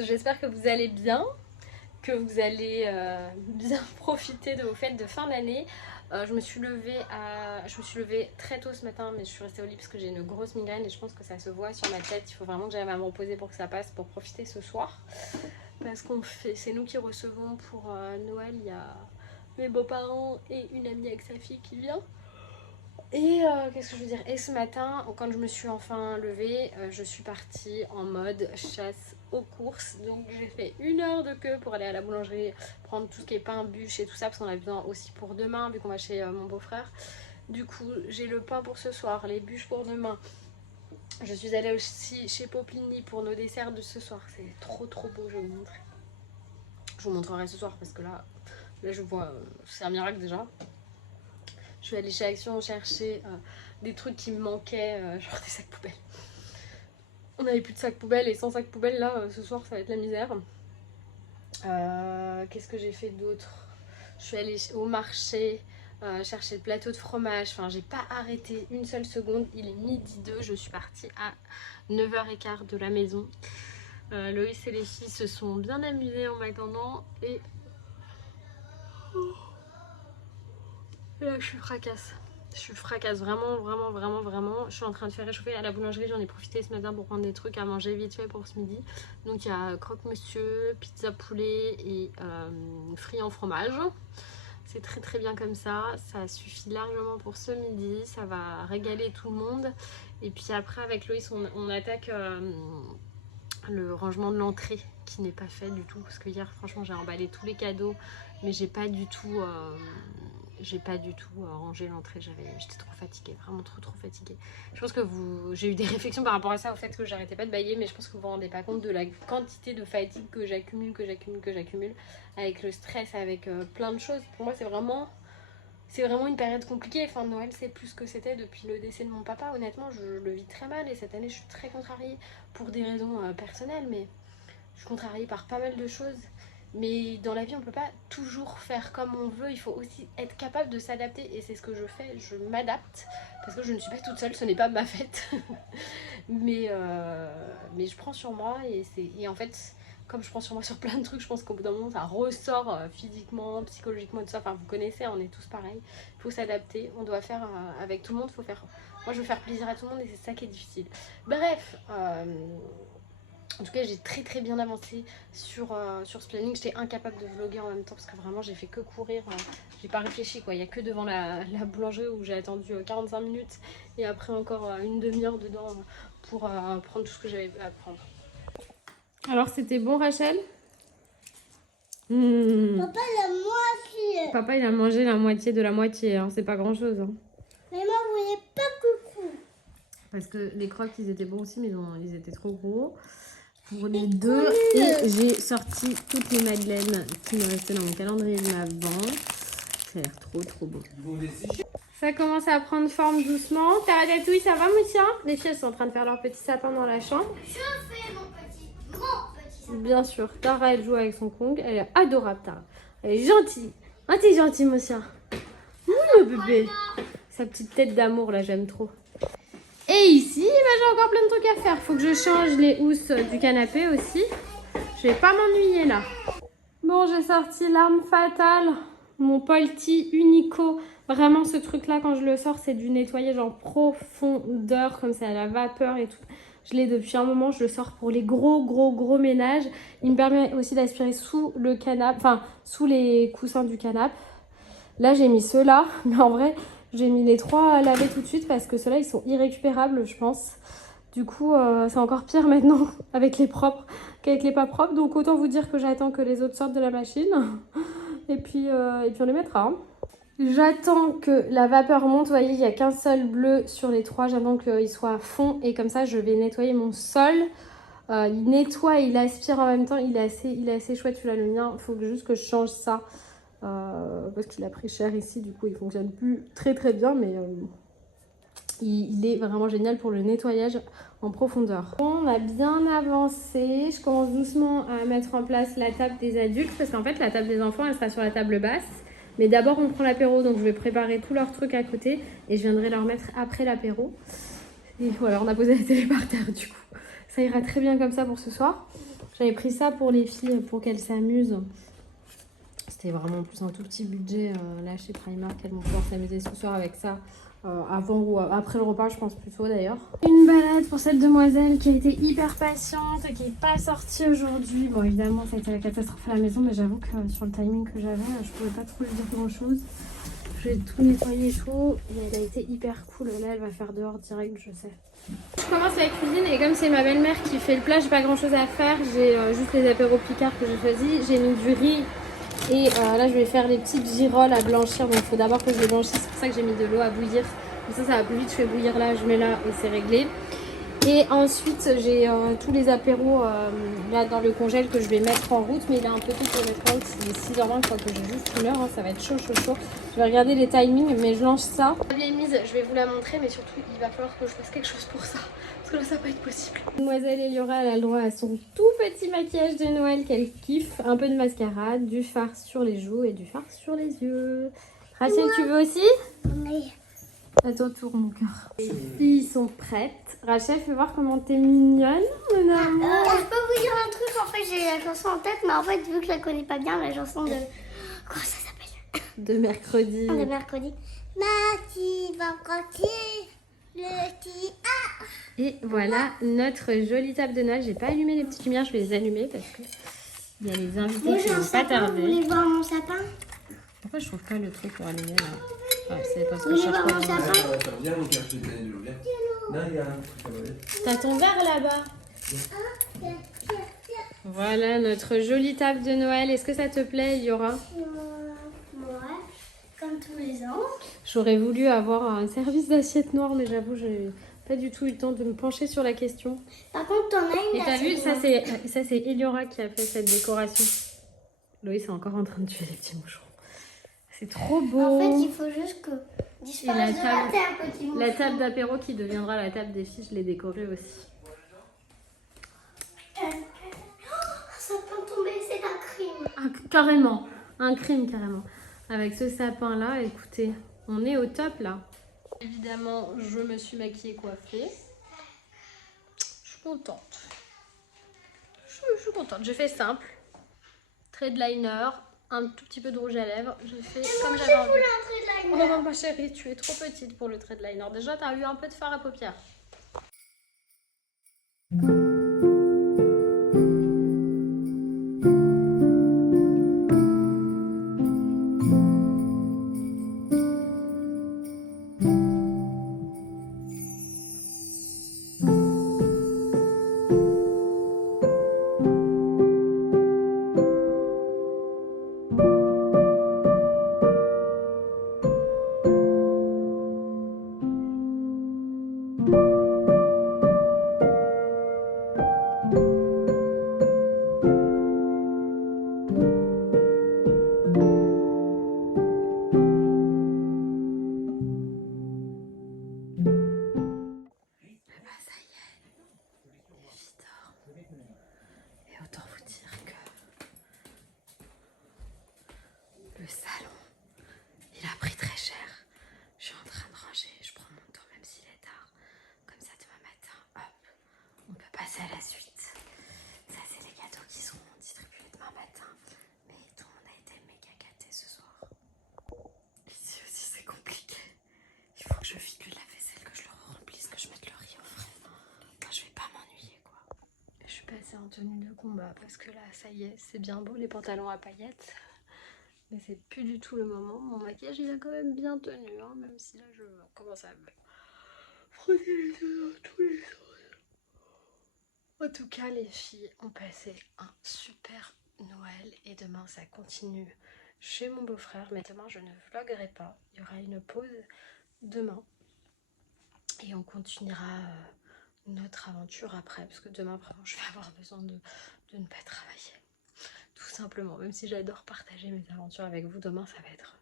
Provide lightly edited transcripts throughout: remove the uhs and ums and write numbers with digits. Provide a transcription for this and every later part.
j'espère que vous allez bien, que vous allez bien profiter de vos fêtes de fin d'année. Je me suis levée très tôt ce matin, mais je suis restée au lit parce que j'ai une grosse migraine et je pense que ça se voit sur ma tête. Il faut vraiment que j'aille à me reposer pour que ça passe, pour profiter ce soir. Parce c'est nous qui recevons pour Noël, il y a mes beaux-parents et une amie avec sa fille qui vient. Et qu'est-ce que je veux dire? Et ce matin, quand je me suis enfin levée, je suis partie en mode chasse aux courses. Donc j'ai fait 1 heure de queue pour aller à la boulangerie, prendre tout ce qui est pain, bûche et tout ça, parce qu'on a besoin aussi pour demain, vu qu'on va chez mon beau-frère. Du coup, j'ai le pain pour ce soir, les bûches pour demain. Je suis allée aussi chez Popini pour nos desserts de ce soir. C'est trop beau, je vais vous montrer. Je vous montrerai ce soir parce que là je vois, c'est un miracle déjà. Je suis allée chez Action chercher des trucs qui me manquaient, genre des sacs poubelles. On n'avait plus de sacs poubelles et sans sacs poubelles là, ce soir ça va être la misère. Qu'est-ce que j'ai fait d'autre? Je suis allée au marché chercher le plateau de fromage. Enfin, j'ai pas arrêté une seule seconde. Il est 12h02. Je suis partie à 9h15 de la maison. Loïs et les filles se sont bien amusés en m'attendant et là je suis fracasse. Je suis fracasse vraiment. Je suis en train de faire réchauffer à la boulangerie. J'en ai profité ce matin pour prendre des trucs à manger vite fait pour ce midi. Donc il y a croque-monsieur, pizza poulet et frites en fromage. C'est très bien comme ça. Ça suffit largement pour ce midi. Ça va régaler tout le monde. Et puis après avec Loïs on attaque le rangement de l'entrée qui n'est pas fait du tout. Parce que hier franchement j'ai emballé tous les cadeaux. Mais j'ai pas du tout rangé l'entrée, j'étais trop fatiguée, vraiment trop fatiguée. Je pense que j'ai eu des réflexions par rapport à ça, au fait que j'arrêtais pas de bailler, mais je pense que vous vous rendez pas compte de la quantité de fatigue que j'accumule avec le stress, avec plein de choses. Pour moi c'est vraiment une période compliquée. Enfin Noël c'est plus que c'était depuis le décès de mon papa, honnêtement je le vis très mal et cette année je suis très contrariée pour des raisons personnelles, mais je suis contrariée par pas mal de choses. Mais dans la vie on peut pas toujours faire comme on veut, il faut aussi être capable de s'adapter et c'est ce que je fais, je m'adapte parce que je ne suis pas toute seule, ce n'est pas ma fête. mais je prends sur moi et en fait comme je prends sur moi sur plein de trucs, je pense qu'au bout d'un moment ça ressort physiquement, psychologiquement et tout ça, enfin vous connaissez, on est tous pareils, il faut s'adapter, on doit faire avec tout le monde, moi je veux faire plaisir à tout le monde et c'est ça qui est difficile. Bref, en tout cas j'ai très bien avancé sur ce planning. J'étais incapable de vlogger en même temps parce que vraiment j'ai fait que courir, j'ai pas réfléchi quoi. Il n'y a que devant la boulangerie où j'ai attendu 45 minutes et après encore une demi-heure dedans pour prendre tout ce que j'avais à prendre. Alors c'était bon Rachel? Papa, la moitié. Papa il a mangé la moitié de la moitié, hein. C'est pas grand chose hein. Mais moi, vous voulez pas coucou. Parce que les crocs ils étaient bons aussi mais ils étaient trop gros pour les deux. Et j'ai sorti toutes les madeleines qui me restaient dans mon calendrier de l'Avent. Ça a l'air trop beau. Ça commence à prendre forme doucement. Ta ratatouille, ça va Moussia? Les filles sont en train de faire leur petit sapin dans la chambre. Je fais mon petit sapin. Bien sûr, Tara elle joue avec son Kong. Elle est adorable Tara. Elle est gentille. Ah t'es gentille Moussia. Le bébé. Sa petite tête d'amour là, j'aime trop. Et ici, j'ai encore plein de trucs à faire. Faut que je change les housses du canapé aussi. Je vais pas m'ennuyer là. Bon, j'ai sorti l'arme fatale. Mon Polti Unico. Vraiment, ce truc-là, quand je le sors, c'est du nettoyage en profondeur, comme ça, à la vapeur et tout. Je l'ai depuis un moment. Je le sors pour les gros ménages. Il me permet aussi d'aspirer sous le canapé, enfin, sous les coussins du canapé. Là, j'ai mis ceux-là. Mais en vrai... j'ai mis les 3 à laver tout de suite parce que ceux-là, ils sont irrécupérables, je pense. Du coup, c'est encore pire maintenant avec les propres qu'avec les pas propres. Donc, autant vous dire que j'attends que les autres sortent de la machine. Et puis on les mettra. Hein. J'attends que la vapeur monte. Vous voyez, il n'y a qu'un seul bleu sur les 3. J'attends qu'il soit à fond. Et comme ça, je vais nettoyer mon sol. Il nettoie et il aspire en même temps. Il est assez chouette, celui-là, le mien. Il faut juste que je change ça. Parce qu'il a pris cher ici, du coup il fonctionne plus très bien, mais il est vraiment génial pour le nettoyage en profondeur. Bon, on a bien avancé, je commence doucement à mettre en place la table des adultes parce qu'en fait la table des enfants elle sera sur la table basse, mais d'abord on prend l'apéro, donc je vais préparer tous leurs trucs à côté et je viendrai leur mettre après l'apéro. Et voilà, on a posé la télé par terre du coup. Ça ira très bien comme ça pour ce soir. J'avais pris ça pour les filles, pour qu'elles s'amusent. C'était vraiment plus un tout petit budget là chez Primark. Elles vont pouvoir s'amuser ce soir avec ça. Avant ou après le repas, je pense plutôt d'ailleurs. Une balade pour cette demoiselle qui a été hyper patiente et qui n'est pas sortie aujourd'hui. Bon, évidemment, ça a été la catastrophe à la maison, mais j'avoue que sur le timing que j'avais, je pouvais pas trop lui dire grand chose. J'ai tout nettoyé et tout, et elle a été hyper cool. Là, elle va faire dehors direct, je sais. Je commence la cuisine et comme c'est ma belle-mère qui fait le plat, j'ai pas grand chose à faire. J'ai juste les apéros picards que j'ai choisis. J'ai mis du riz. Et là je vais faire les petites girolles à blanchir, donc il faut d'abord que je les blanchisse, c'est pour ça que j'ai mis de l'eau à bouillir. Comme ça va plus vite, je fais bouillir là, je mets là et c'est réglé. Et ensuite j'ai tous les apéros là dans le congèle que je vais mettre en route, mais il est un peu tôt pour mettre en route, il est 6h20, je crois que j'ai juste 1 heure, hein, ça va être chaud. Je vais regarder les timings, mais je lance ça. La vieille mise, je vais vous la montrer, mais surtout il va falloir que je fasse quelque chose pour ça. Parce que là ça va pas être possible. Mademoiselle Eliora, elle a le droit à son tout petit maquillage de Noël qu'elle kiffe. Un peu de mascara, du fard sur les joues et du fard sur les yeux. Rachel, tu veux aussi? Oui. À ton tour, mon cœur. Les filles sont prêtes. Rachel, fais voir comment t'es mignonne, mon amour. Je peux vous dire un truc, en fait j'ai la chanson en tête, mais en fait vu que je la connais pas bien, la chanson de... Comment ça s'appelle? De mercredi. De mercredi. Merci, vendredi, le petit A. Et voilà notre jolie table de Noël. J'ai pas allumé les petites lumières, je vais les allumer parce que il y a les invités Moi qui j'ai un vont pas sapin, vous tarder. voulez voir mon sapin? Pourquoi je trouve pas le truc pour allumer là? Ah, c'est parce que Vous je voulez cherche voir pas. mon sapin? Viens, mon cœur, je te donne de l'eau. Viens. Non, il y a un truc à voler. T'as ton verre là-bas. Voilà notre jolie table de Noël. Est-ce que ça te plaît, Yora? Ouais, comme tous les ans. J'aurais voulu avoir un service d'assiette noire, mais j'avoue, j'ai pas du tout eu le temps de me pencher sur la question. Par contre, t'en as une Et t'as vu, d'assiette ça c'est Eliora qui a fait cette décoration. Loïs est encore en train de tuer les petits moucherons. C'est trop beau. En fait, il faut juste que disparaisse de la terre, petit moucheron. La table d'apéro qui deviendra la table des filles, je l'ai décorée aussi. Ça peut tomber, c'est un crime. Ah, carrément, un crime carrément. Avec ce sapin là, écoutez, on est au top là. Évidemment, je me suis maquillée, coiffée. Je suis contente. Je suis contente. Je fais simple. Trait de liner, un tout petit peu de rouge à lèvres. Je fais comme j'avais envie. Un trait de Oh ma chérie, tu es trop petite pour le trait de liner. Déjà, tu as eu un peu de fard à paupières. Et autant vous dire que le salon, il a pris très cher. Je suis en train de ranger, je prends mon temps même s'il est tard. Comme ça demain matin, hop, on peut passer à la suite. Ça c'est les gâteaux qui seront distribués demain matin. Mais tout le monde a été méga gâté ce soir. Ici aussi c'est compliqué. Il faut que je vide le lave-vaisselle, que je le remplisse, que je mette le riz au frais. Enfin, je vais pas m'ennuyer quoi. Je suis passée en tenue de combat parce que là, ça y est, c'est bien beau les pantalons à paillettes. Mais c'est plus du tout le moment. Mon maquillage, il a quand même bien tenu, hein, même si là, je commence à me frotter les yeux dans tous les sens. En tout cas, les filles ont passé un super Noël et demain, ça continue chez mon beau-frère. Mais demain, je ne vloguerai pas. Il y aura une pause demain et on continuera notre aventure après, parce que demain vraiment je vais avoir besoin de ne pas travailler, tout simplement. Même si j'adore partager mes aventures avec vous, demain ça va être,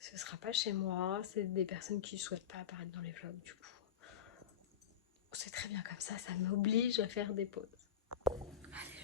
ce sera pas chez moi, c'est des personnes qui souhaitent pas apparaître dans les vlogs, du coup c'est très bien comme ça m'oblige à faire des pauses. Allez,